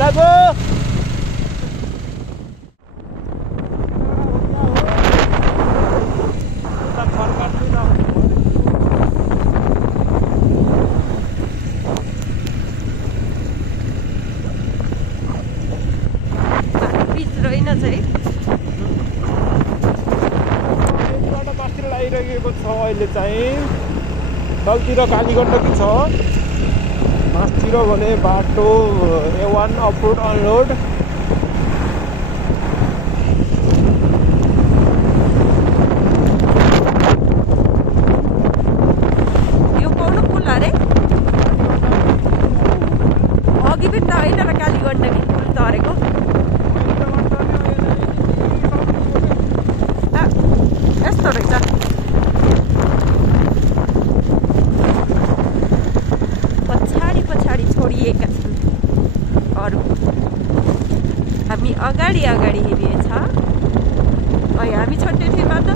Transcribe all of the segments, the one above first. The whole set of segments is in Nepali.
दाजु लागिरहेको छ अहिले चाहिँ तलतिर कालीगण्डकी छ मासतिर भने बाटो A1 अफरोड अनरोड यो पौडो पुल अरे अघि पनि त होइन र कालीगण्डकी पुल तरेको यस्तो रहेछ पछाडि छोडिएका छन् अरू हामी अगाडि हिँडेछ हामी छोटे ठाउँमा त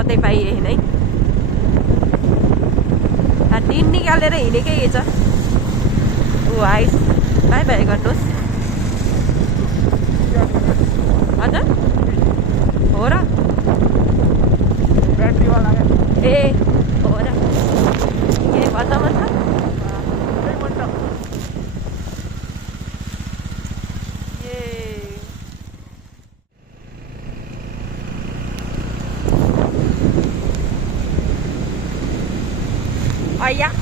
कतै पाइए नै दिन निकालेर हिँडेकै छ ऊ आइस बाई बाई गर्नुहोस् हजुर हो र ब्याट्रीवाला ए हो र के भन्दामा छ yeah.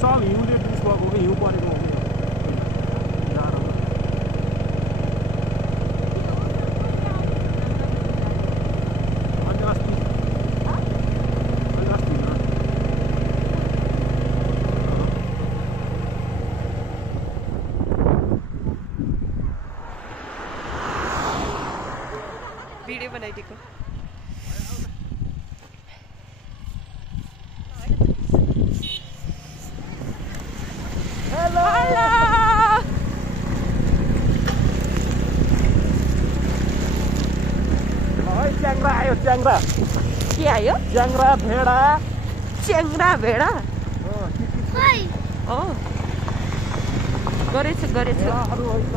सब हिउँले डिस भएको हो कि हिउँ परेको हो कि जाडोमा अनि अस्ति भिडियो बनाइदिएको हेलो है च्याङ्रा आयो च्याङ्रा के आयो च्याङ्रा भेडा च्याङ्रा भेडा गरेछ भेडाहरू होइन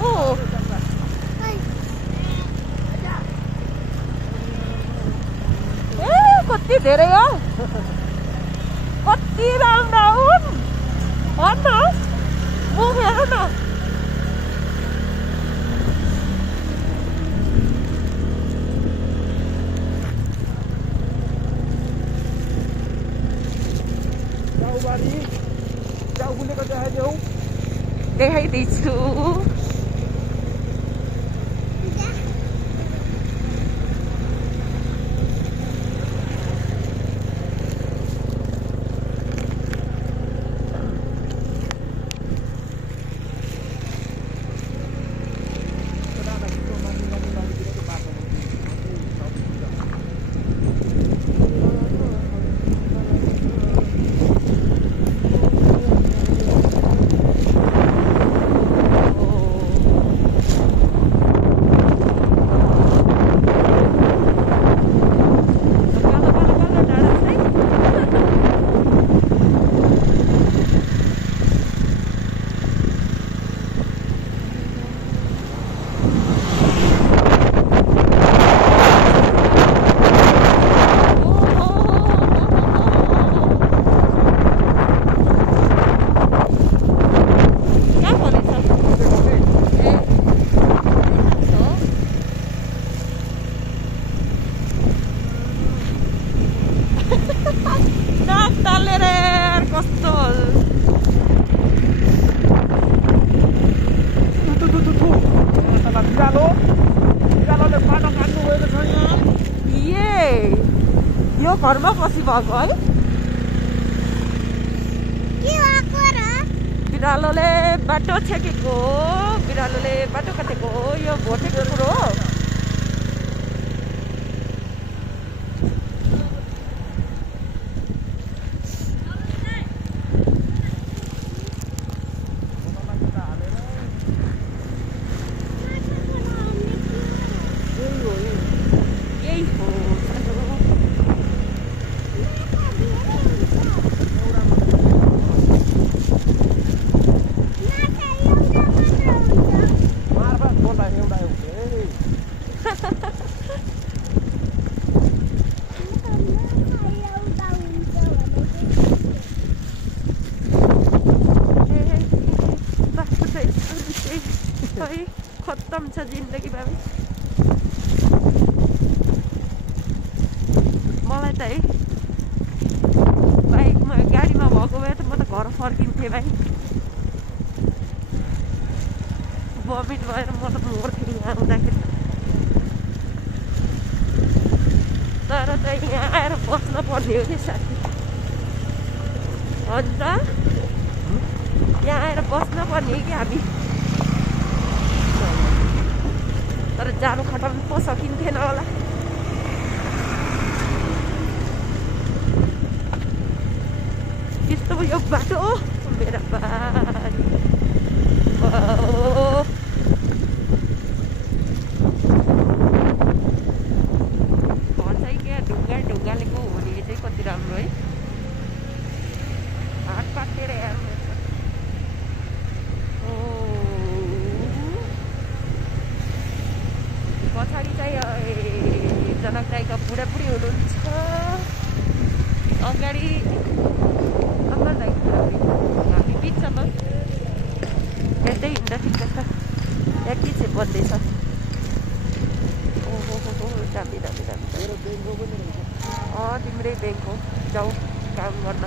ओ ए कति धेरै हो कति राम्रा हुन् म हेर न चाउबारी चाउबुलेको देखाइदेऊ देखाइदिन्छु बिरालोले बाटो काट्नु गएको छ यहाँ यो घरमा पसी भएको है बिरालोले बाटो छेकेको बिरालोले बाटो काटेको यो भोटेको कुरो हो खत्तम छ जिन्दगी बाबी मलाई त है बाइकमा गाडीमा भएको भए त म त घर फर्किन्थेँ भाइ भमिट भएर म त मर्थेँ यहाँ आउँदाखेरि तर त यहाँ आएर बस्न पर्ने हो नि साथी अन्त यहाँ आएर बस्न पर्ने कि हामी तर जानु खटाउनु पो सकिन्थेन होला त्यस्तो यो बाटो मेरा भाइ भन्छ क्या ढुङ्गाले को हुने चाहिँ कति राम्रो है हात पातेर हेर्नु पछाडि चाहिँ जनक दाइका बुढाबुढी हुनुहुन्छ अगाडि अमर दाइको बुढाबुढी हामी बिचमा हेर्दै हिँड्दा ठिक छ यहाँ के चाहिँ बन्दैछ ओहो दामी दामी दामी तिम्रै ब्याङ्क हो जाऊ काम गर्न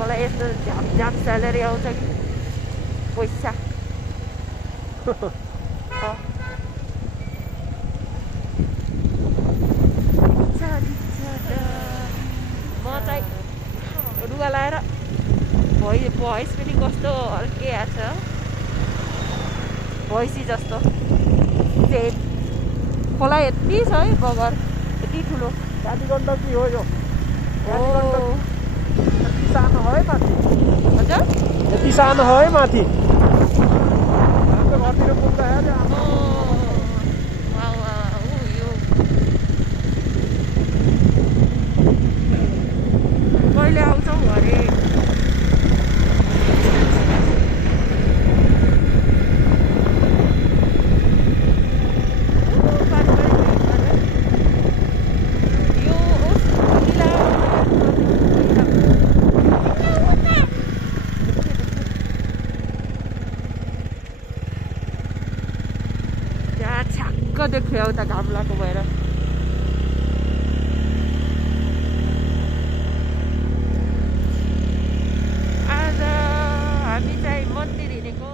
मलाई यस्तो झ्याप स्यालेरी आउँछ कि पैसा म चाहिँ रुगा लाएर भैँस पनि कस्तो हल्के आछ भैँसी जस्तो सेट खोला यति छ है बगर यति ठुलो गाडी गण्डकी हो यो हो यति सानो हो है माथि हजुर यति सानो हो है माथि हाम्रो घरतिर पुग्दाखेरि कहिले आउँछौ घरे देख्यो उता घाम लागेको भएर आज हामी चाहिँ मन्दिर हिँडेको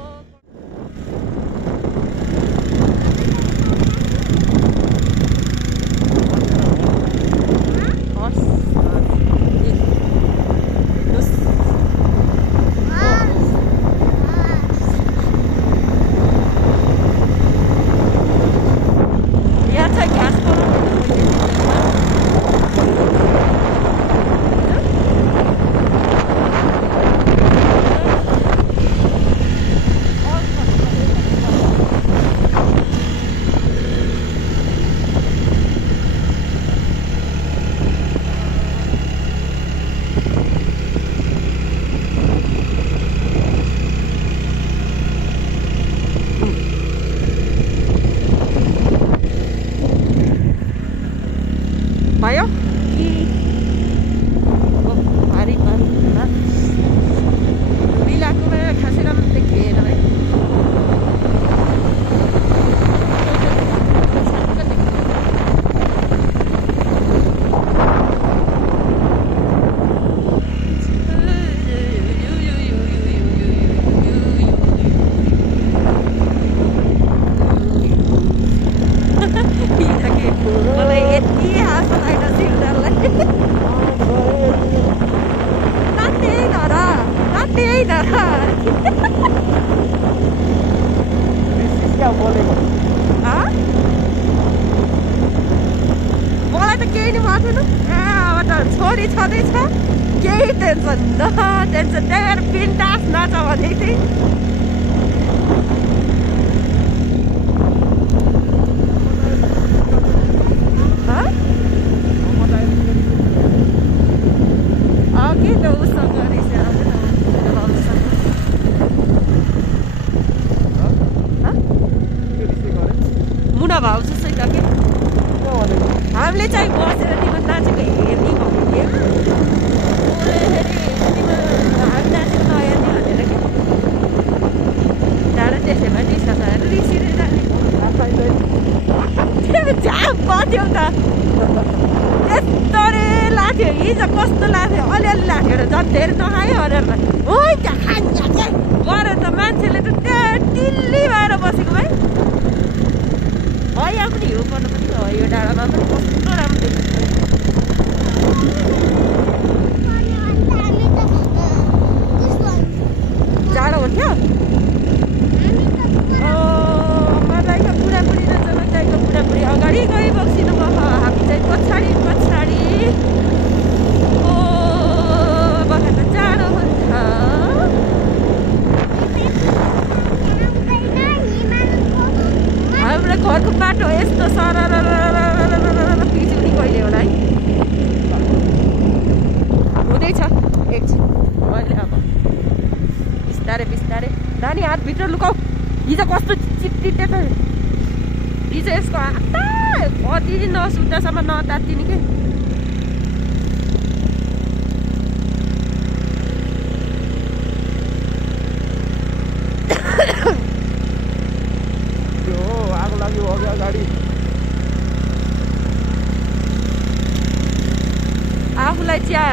भयो भारी बिलाको खासै राम्रो देखिएन है मलाई यति हाँस आएन सिलदारलाई मलाई त केही नि भएको थिएन अब त छोरी छँदैछ केही टेन्सन त्यही भएर बिन्दास नाच भनेको थिएँ अघि त उसँग मुना भाउ जस्तै त के हामीले चाहिँ बसेर तिम्रो नाचेको हेर्ने भन्यो हामी नाचेको नहेर्ने भनेर कि टाढा त्यसैमा रिसाएर रिसिँदै जाने झ्याप बथ्यौ त यस्तो रे लाथ्यो हिजो कस्तो लाथ्यो अलिअलि लाथ्यो र झन् धेरै नखायो भनेर होइ त्यहाँ खान्छ चाहिँ गरेर त मान्छेले त त्यहाँ टिल्ली भएर बसेको भाइ यहाँ पनि हिउँ पर्नु पनि हो यो डाँडामा पनि कस्तो राम्रो देखिन्छ जाडो हुन्थ्यो मलाई बुढाबुढी र जनताको बुढाबुढी अगाडि गइबक्सिनु भयो हामी चाहिँ पछाडि बखा त जाडो हुन्छ हाम्रो घरको बाटो यस्तो सरर पिछुनी कहिले होला है हुँदैछ एकछिन अहिले अब बिस्तारै नानी हातभित्र लुकाऊ हिजो कस्तो चिप्टिटे त हिजो यसको हात कति नसुत्दासम्म नतात्तिने के आगो लाग्यो अघि अगाडि आफूलाई चिया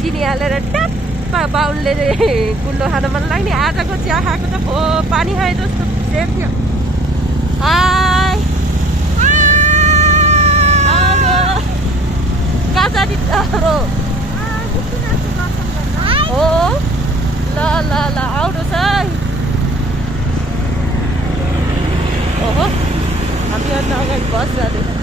चिनी हालेर ट्याप्प बाउलले गुल्लो खान मन लाग्ने। आजको चिया खाएको त पानी खाए जस्तो सेम थियो। हाय कहाँ जाने हो? ल ल ल आउनुहोस् है। ओहो हामी अन्त अगाडि बस जाँदैछ।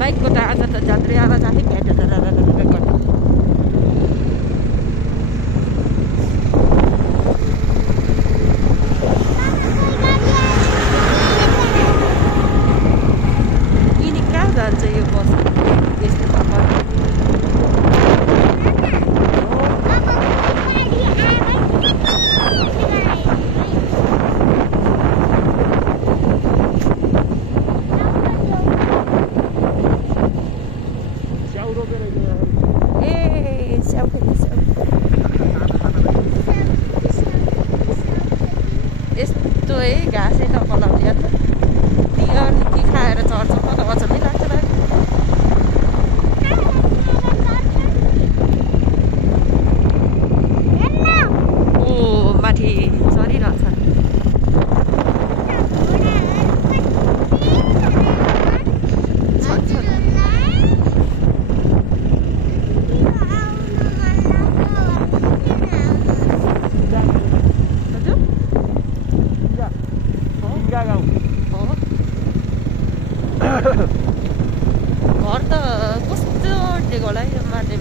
बाइकको त आज त जात्रै आवाज आफै भ्याट यिनी कहाँ जान्छ यो बस? यसले यस्तो है घाँसै नपलाउने त दियो के खाएर चढ्छ मलाई अचम्मै लाग्छ। ओ माथि चढिरहेछ। घर त कस्तो टेको होला है यो माथि